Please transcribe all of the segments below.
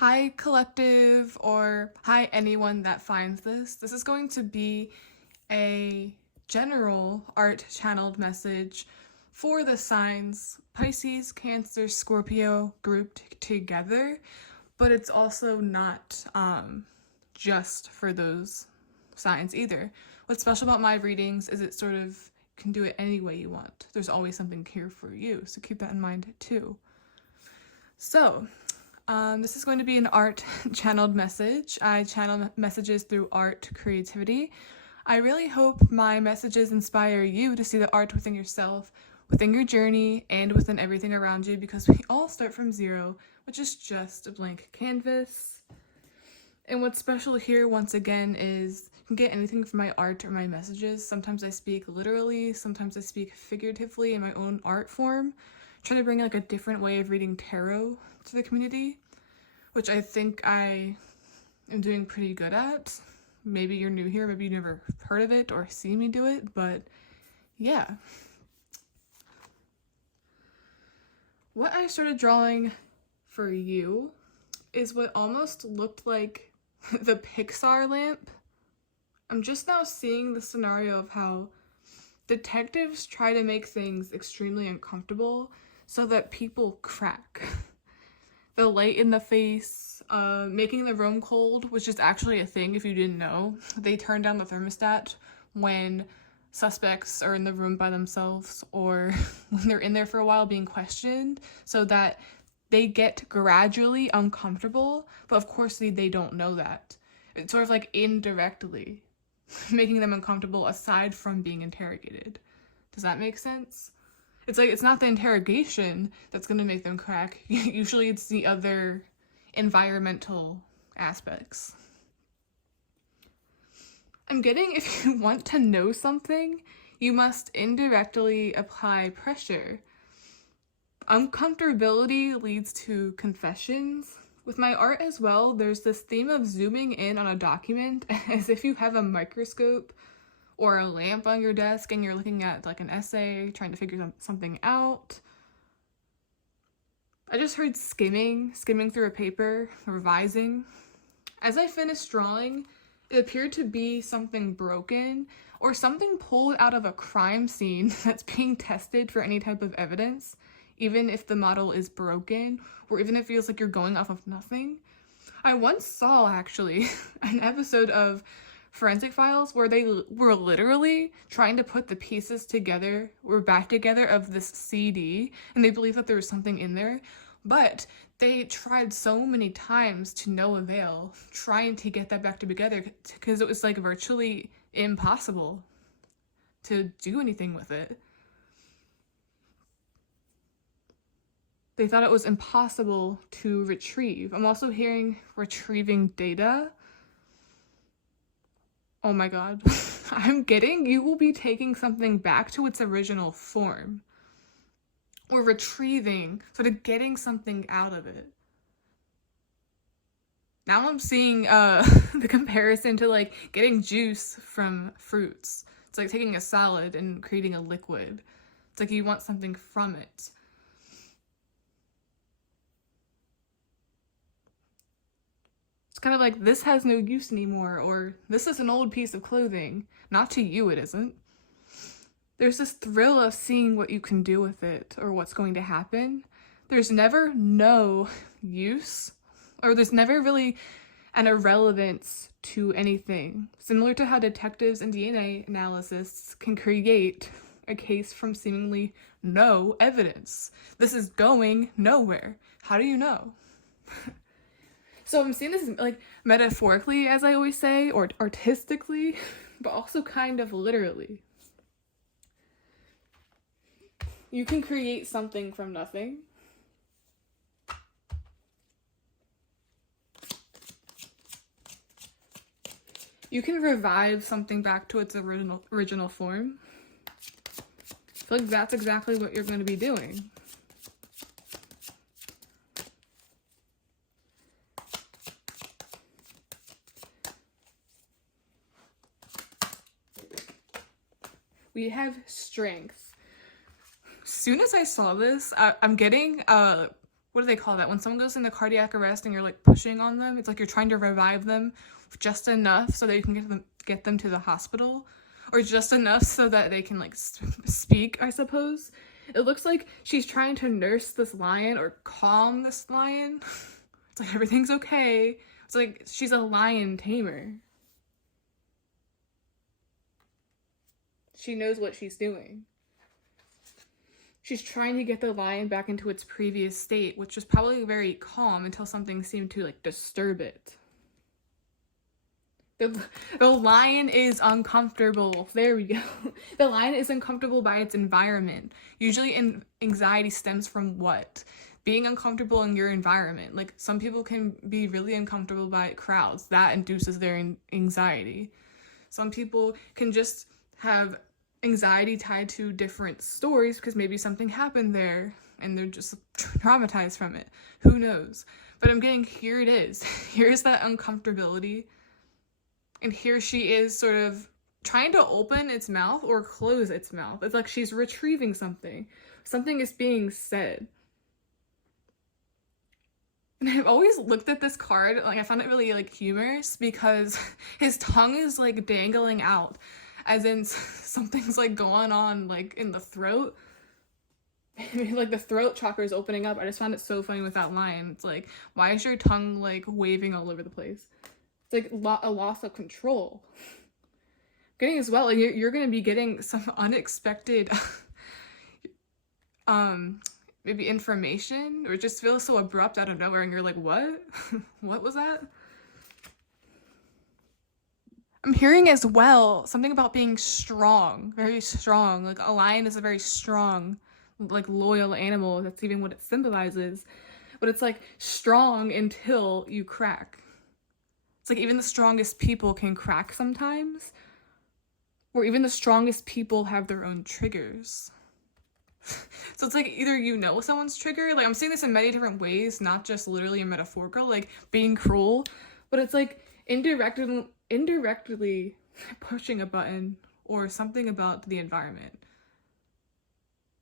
Hi collective, or hi anyone that finds this. This is going to be a general art channeled message for the signs Pisces, Cancer, Scorpio grouped together, but it's also not just for those signs either. What's special about my readings is it sort of can do it any way you want. There's always something here for you, so keep that in mind too. So, this is going to be an art channeled message. I channel messages through art creativity. I really hope my messages inspire you to see the art within yourself, within your journey, and within everything around you, because we all start from zero, which is just a blank canvas. And what's special here, once again, is you can get anything from my art or my messages. Sometimes I speak literally, sometimes I speak figuratively in my own art form. Try to bring like a different way of reading tarot to the community, which I think I am doing pretty good at. Maybe you're new here, maybe you never heard of it or seen me do it, but yeah. What I started drawing for you is what almost looked like the Pixar lamp. I'm just now seeing the scenario of how detectives try to make things extremely uncomfortable so that people crack. The light in the face, making the room cold, which is actually a thing if you didn't know. They turn down the thermostat when suspects are in the room by themselves or when they're in there for a while being questioned, so that they get gradually uncomfortable, but of course they don't know that. It's sort of like indirectly making them uncomfortable aside from being interrogated. Does that make sense? It's like, it's not the interrogation that's gonna make them crack. Usually it's the other environmental aspects. I'm getting, if you want to know something, you must indirectly apply pressure. Uncomfortability leads to confessions. With my art as well, there's this theme of zooming in on a document as if you have a microscope or a lamp on your desk and you're looking at like an essay, trying to figure something out. I just heard skimming through a paper, revising. As I finished drawing, it appeared to be something broken or something pulled out of a crime scene that's being tested for any type of evidence, even if the model is broken or even if it feels like you're going off of nothing. I once saw, actually, an episode of Forensic Files where they were literally trying to put the pieces together or back together of this CD, and they believed that there was something in there, but they tried so many times to no avail trying to get that back together because it was like virtually impossible to do anything with it. They thought it was impossible to retrieve. I'm also hearing retrieving data. Oh my god. I'm getting you will be taking something back to its original form. Or retrieving, sort of getting something out of it. Now I'm seeing the comparison to like getting juice from fruits. It's like taking a salad and creating a liquid. It's like you want something from it. It's kind of like, this has no use anymore, or this is an old piece of clothing. Not to you, it isn't. There's this thrill of seeing what you can do with it, or what's going to happen. There's never no use, or there's never really an irrelevance to anything. Similar to how detectives and DNA analysts can create a case from seemingly no evidence. This is going nowhere. How do you know? So I'm seeing this like metaphorically, as I always say, or artistically, but also kind of literally. You can create something from nothing. You can revive something back to its original form. I feel like that's exactly what you're going to be doing. We have strength. As soon as I saw this, I'm getting what do they call that? When someone goes into cardiac arrest and you're like pushing on them, it's like you're trying to revive them just enough so that you can get them to the hospital, or just enough so that they can like speak, I suppose. It looks like she's trying to nurse this lion or calm this lion. It's like everything's okay. It's like she's a lion tamer. She knows what she's doing. She's trying to get the lion back into its previous state, which was probably very calm until something seemed to like disturb it. The lion is uncomfortable. There we go. The lion is uncomfortable by its environment. Usually anxiety stems from what? Being uncomfortable in your environment. Like some people can be really uncomfortable by crowds. That induces their anxiety. Some people can just have anxiety tied to different stories because maybe something happened there and they're just traumatized from it. Who knows? But I'm getting, here it is. Here's that uncomfortability. And here she is sort of trying to open its mouth or close its mouth. It's like she's retrieving something. Something is being said. And I've always looked at this card, like I found it really like humorous because his tongue is like dangling out, as in something's like going on like in the throat. Like the throat chakra is opening up. I just found it so funny with that line. It's like, why is your tongue like waving all over the place? It's like a loss of control. Getting as well, like you're going to be getting some unexpected maybe information, or just feels so abrupt out of nowhere and you're like, what? What was that? I'm hearing as well something about being strong, very strong. Like a lion is a very strong, like loyal animal. That's even what it symbolizes. But it's like strong until you crack. It's like even the strongest people can crack sometimes, or even the strongest people have their own triggers. So it's like either you know someone's trigger, like I'm saying this in many different ways, not just literally and metaphorical, like being cruel, but it's like indirectly pushing a button or something about the environment.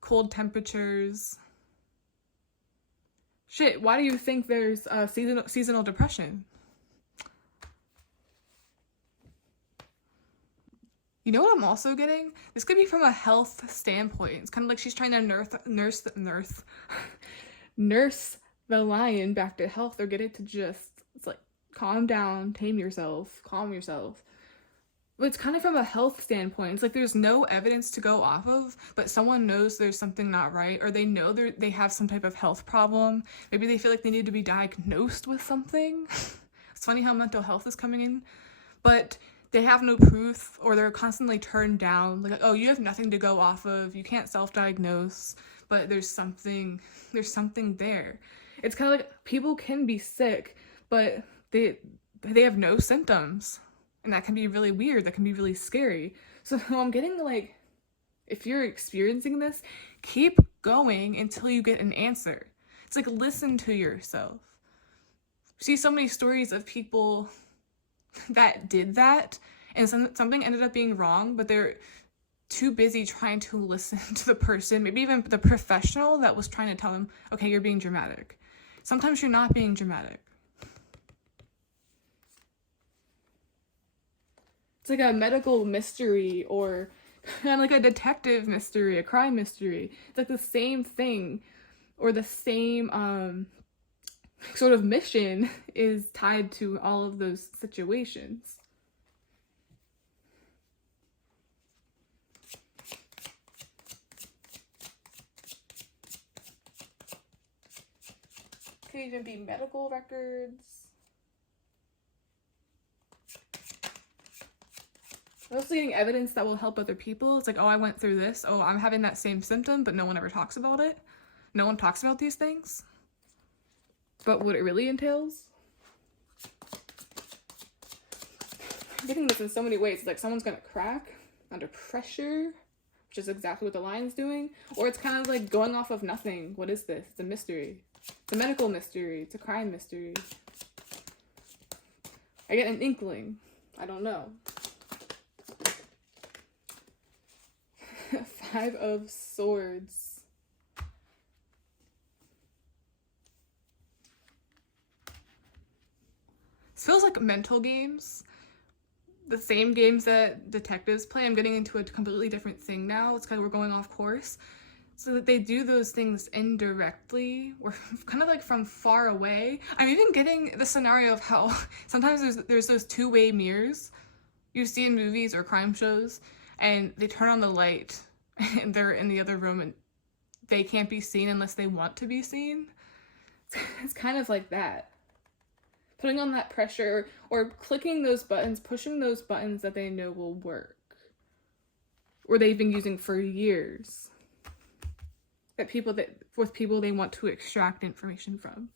Cold temperatures. Shit, why do you think there's seasonal depression? You know what I'm also getting? This could be from a health standpoint. It's kind of like she's trying to nurse the lion back to health, or get it to just, it's like, calm down, tame yourself, calm yourself. But it's kind of from a health standpoint. It's like there's no evidence to go off of, but someone knows there's something not right, or they know they have some type of health problem. Maybe they feel like they need to be diagnosed with something. It's funny how mental health is coming in, but they have no proof, or they're constantly turned down. Like, oh, you have nothing to go off of. You can't self-diagnose, but there's something there. It's kind of like people can be sick, but they have no symptoms. And that can be really weird. That can be really scary. So I'm getting like, if you're experiencing this, keep going until you get an answer. It's like, listen to yourself. See so many stories of people that did that and something ended up being wrong, but they're too busy trying to listen to the person, maybe even the professional that was trying to tell them, okay, you're being dramatic. Sometimes you're not being dramatic. It's like a medical mystery, or kind of like a detective mystery, a crime mystery. It's like the same thing, or the same sort of mission is tied to all of those situations. Could even be medical records. I'm also getting evidence that will help other people. It's like, oh, I went through this. Oh, I'm having that same symptom, but no one ever talks about it. No one talks about these things. But what it really entails. I'm getting this in so many ways. It's like someone's gonna crack under pressure, which is exactly what the lion's doing. Or it's kind of like going off of nothing. What is this? It's a mystery. It's a medical mystery. It's a crime mystery. I get an inkling. I don't know. 5 of Swords. feels like mental games. The same games that detectives play. I'm getting into a completely different thing now. It's kind of, we're going off course. So that they do those things indirectly or kind of like from far away. I'm even getting the scenario of how sometimes there's those two-way mirrors you see in movies or crime shows, and they turn on the light and they're in the other room and they can't be seen unless they want to be seen. It's kind of like that. Putting on that pressure or clicking those buttons, pushing those buttons that they know will work. Or they've been using for years. With people they want to extract information from.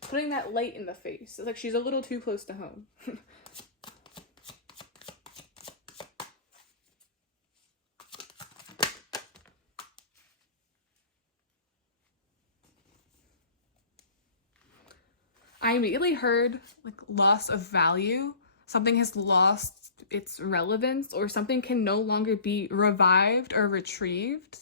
Putting that light in the face. It's like she's a little too close to home. I immediately heard like loss of value. Something has lost its relevance, or something can no longer be revived or retrieved.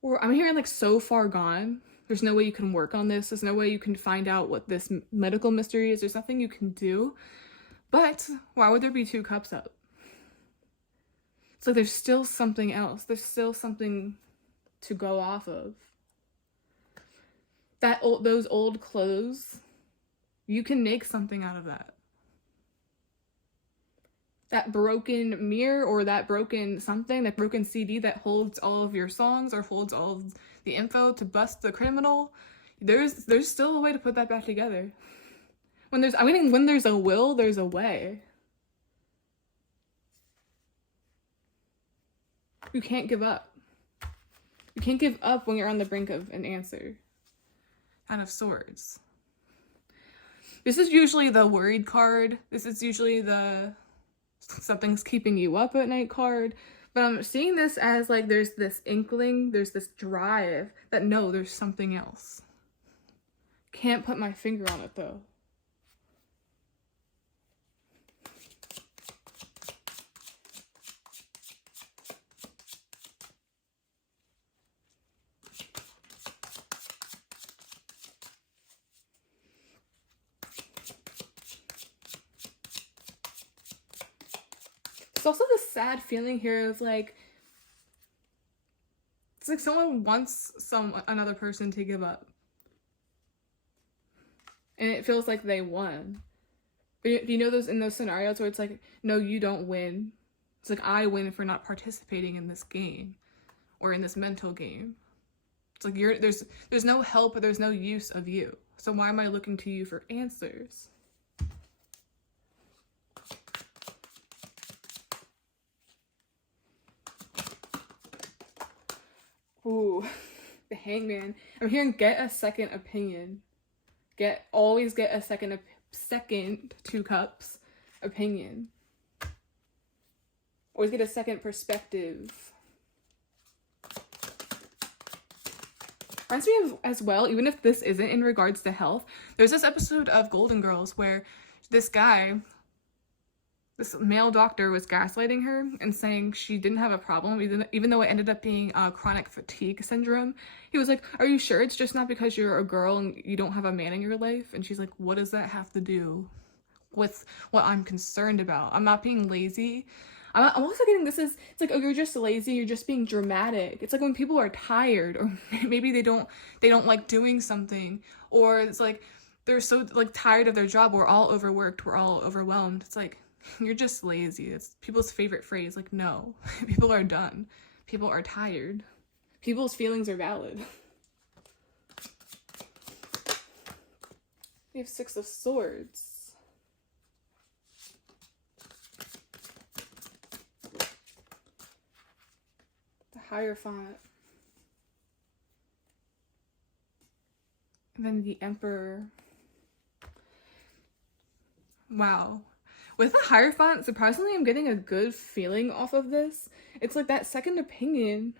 Or I'm hearing like so far gone. There's no way you can work on this. There's no way you can find out what this medical mystery is. There's nothing you can do. But why would there be 2 cups up? It's like there's still something else. There's still something to go off of. Those old clothes, you can make something out of that. That broken mirror or that broken something, that broken CD that holds all of your songs or holds all of the info to bust the criminal, there's still a way to put that back together. When there's a will, there's a way. You can't give up. You can't give up when you're on the brink of an answer. Nine of Swords. This is usually the worried card. This is usually the something's keeping you up at night card. But I'm seeing this as like there's this inkling, there's this drive that no, there's something else. Can't put my finger on it though. It's also this sad feeling here of like, it's like someone wants another person to give up. And it feels like they won. But you know those in those scenarios where it's like, no, you don't win. It's like I win for not participating in this game or in this mental game. It's like there's no help or there's no use of you. So why am I looking to you for answers? Ooh, the Hangman. I'm hearing get a second opinion. Always get a second 2 cups opinion. Always get a second perspective. Reminds me of, as well, even if this isn't in regards to health, there's this episode of Golden Girls where this male doctor was gaslighting her and saying she didn't have a problem, even though it ended up being chronic fatigue syndrome. He was like, are you sure it's just not because you're a girl and you don't have a man in your life? And she's like, what does that have to do with what I'm concerned about? I'm not being lazy. I'm also getting it's like, oh, you're just lazy, you're just being dramatic. It's like when people are tired, or maybe they don't like doing something, or it's like they're so like tired of their job, we're all overworked, we're all overwhelmed. It's like, you're just lazy. It's people's favorite phrase. Like, no, people are done. People are tired. People's feelings are valid. We have 6 of Swords. The Hierophant. And then the Emperor. Wow. With the Hierophant, surprisingly, I'm getting a good feeling off of this. It's like that second opinion,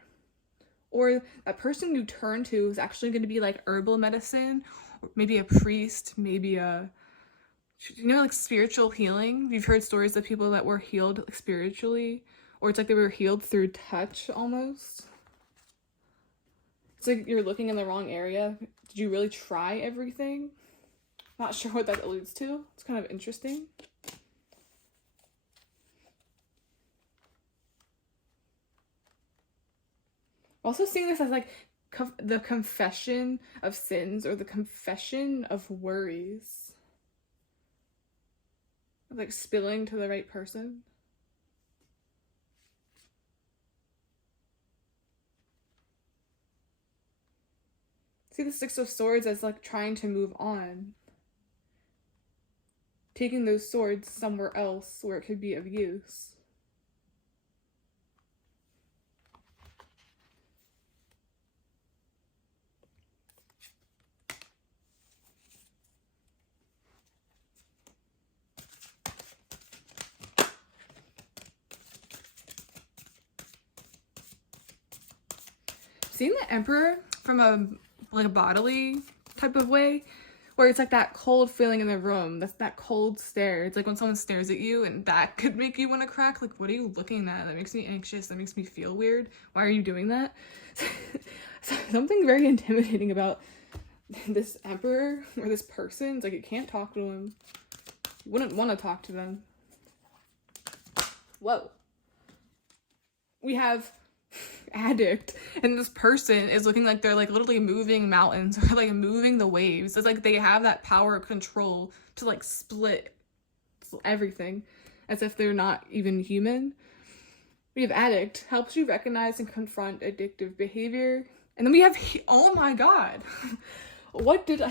or that person you turn to is actually going to be like herbal medicine, or maybe a priest, maybe like spiritual healing. You've heard stories of people that were healed like, spiritually, Or it's like they were healed through touch almost. It's like you're looking in the wrong area. Did you really try everything? Not sure what that alludes to. It's kind of interesting. Also seeing this as like the confession of sins or the confession of worries. Like spilling to the right person. See the Six of Swords as like trying to move on. Taking those swords somewhere else where it could be of use. Seeing the Emperor from a bodily type of way, where it's like that cold feeling in the room, that cold stare. It's like when someone stares at you and that could make you want to crack. Like, what are you looking at? That makes me anxious. That makes me feel weird. Why are you doing that? Something very intimidating about this Emperor or this person. It's like you can't talk to them. You wouldn't want to talk to them. Whoa. We have addict, and this person is looking like they're like literally moving mountains or like moving the waves. It's like they have that power of control to like split everything as if they're not even human. We have addict, helps you recognize and confront addictive behavior. And then we have oh my god. What did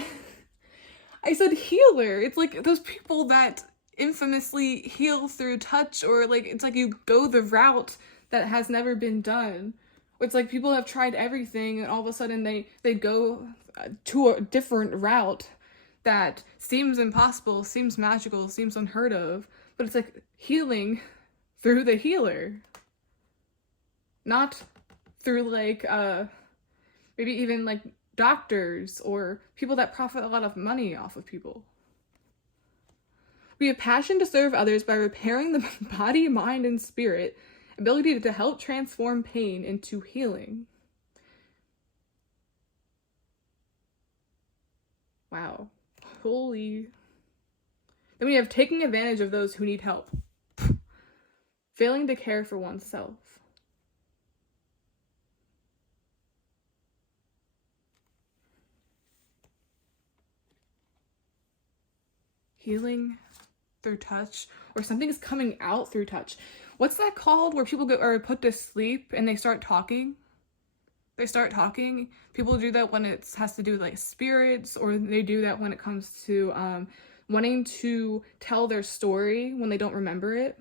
I said healer. It's like those people that infamously heal through touch, or like it's like you go the route that has never been done. It's like people have tried everything and all of a sudden they go to a different route that seems impossible, seems magical, seems unheard of, but it's like healing through the healer. Not through like maybe even like doctors or people that profit a lot of money off of people. We have passion to serve others by repairing the body, mind, and spirit. Ability to help transform pain into healing. Wow. Holy. Then we have taking advantage of those who need help. Failing to care for oneself. Healing through touch, or something is coming out through touch. What's that called where people are put to sleep and they start talking? They start talking. People do that when it has to do with like spirits, or they do that when it comes to wanting to tell their story when they don't remember it.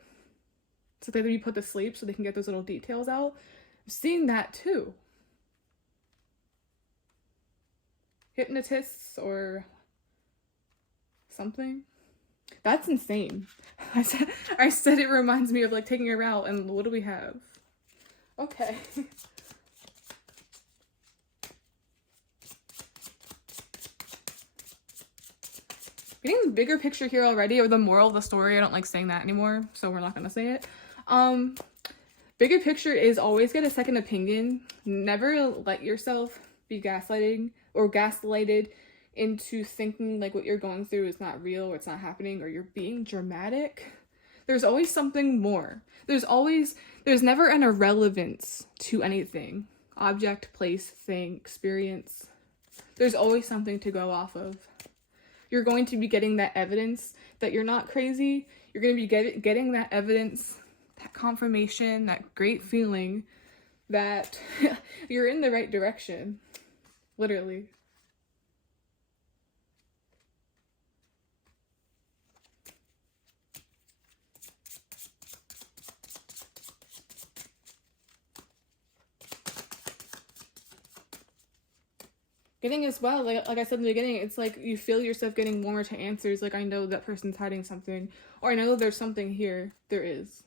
So they be put to sleep so they can get those little details out. I'm seeing that too. Hypnotists or something. That's insane. I said it reminds me of like taking a route, and what do we have? Okay. Getting the bigger picture here already, or the moral of the story. I don't like saying that anymore, so we're not gonna say it. Bigger picture is always get a second opinion. Never let yourself be gaslighted into thinking like what you're going through is not real, or it's not happening, or you're being dramatic. There's always something more. There's never an irrelevance to anything. Object, place, thing, experience. There's always something to go off of. You're going to be getting that evidence that you're not crazy. You're going to be getting that evidence, that confirmation, that great feeling that you're in the right direction. Literally. Getting as well, like I said in the beginning, it's like you feel yourself getting more to answers. Like, I know that person's hiding something, or I know there's something here. There is.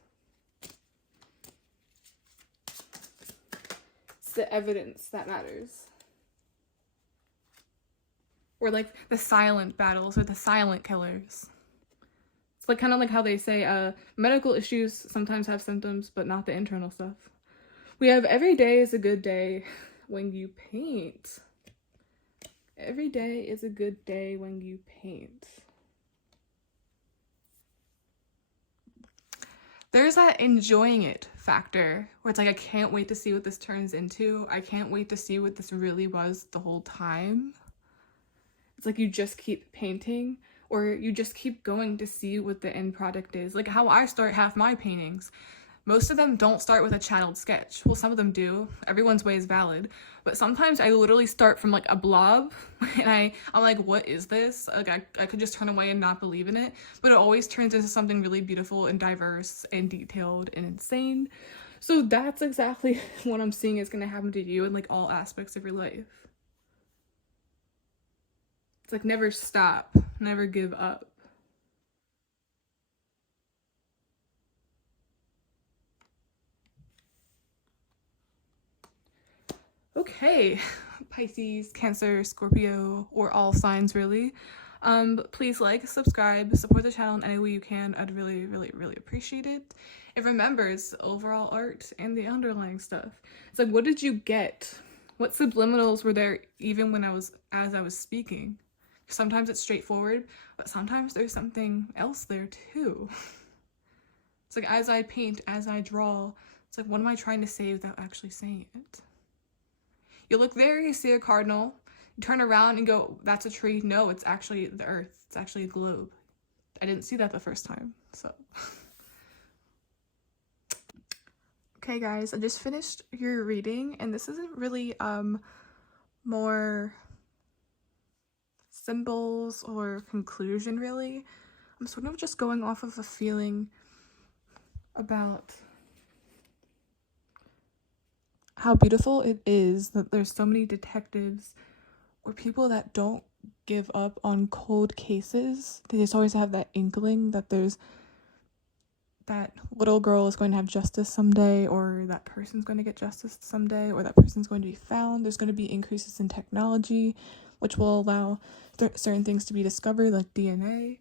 It's the evidence that matters. Or like the silent battles or the silent killers. It's like kind of like how they say medical issues sometimes have symptoms, but not the internal stuff. We have every day is a good day when you paint. Every day is a good day when you paint. There's that enjoying it factor where it's like, I can't wait to see what this turns into. I can't wait to see what this really was the whole time. It's like you just keep painting, or you just keep going to see what the end product is. Like how I start half my paintings. Most of them don't start with a channeled sketch. Well, some of them do. Everyone's way is valid. But sometimes I literally start from like a blob and I'm like, what is this? Like I could just turn away and not believe in it. But it always turns into something really beautiful and diverse and detailed and insane. So that's exactly what I'm seeing is going to happen to you in like all aspects of your life. It's like never stop, never give up. Okay, Pisces, Cancer, Scorpio, or all signs really. Please like, subscribe, support the channel in any way you can. I'd really, really, really appreciate it. And remember, it's overall art and the underlying stuff. It's like, what did you get? What subliminals were there even when as I was speaking? Sometimes it's straightforward, but sometimes there's something else there too. It's like as I paint, as I draw, it's like, what am I trying to say without actually saying it? You look there, you see a cardinal, you turn around and go, that's a tree. No, it's actually the earth. It's actually a globe. I didn't see that the first time, so. Okay guys, I just finished your reading, and this isn't really more symbols or conclusion really. I'm sort of just going off of a feeling about how beautiful it is that there's so many detectives or people that don't give up on cold cases. They just always have that inkling that there's that little girl is going to have justice someday, or that person's going to get justice someday, or that person's going to be found. There's going to be increases in technology, which will allow certain things to be discovered, like DNA.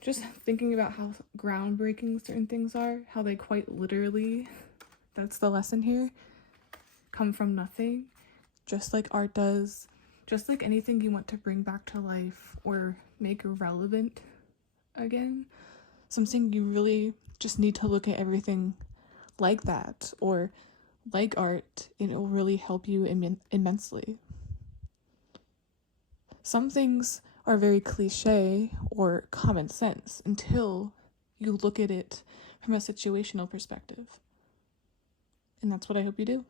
Just thinking about how groundbreaking certain things are, how they quite literally, that's the lesson here, come from nothing, just like art does, just like anything you want to bring back to life or make relevant again. Something you really just need to look at everything like that, or like art, and it will really help you immensely. Some things are very cliche or common sense until you look at it from a situational perspective. And that's what I hope you do.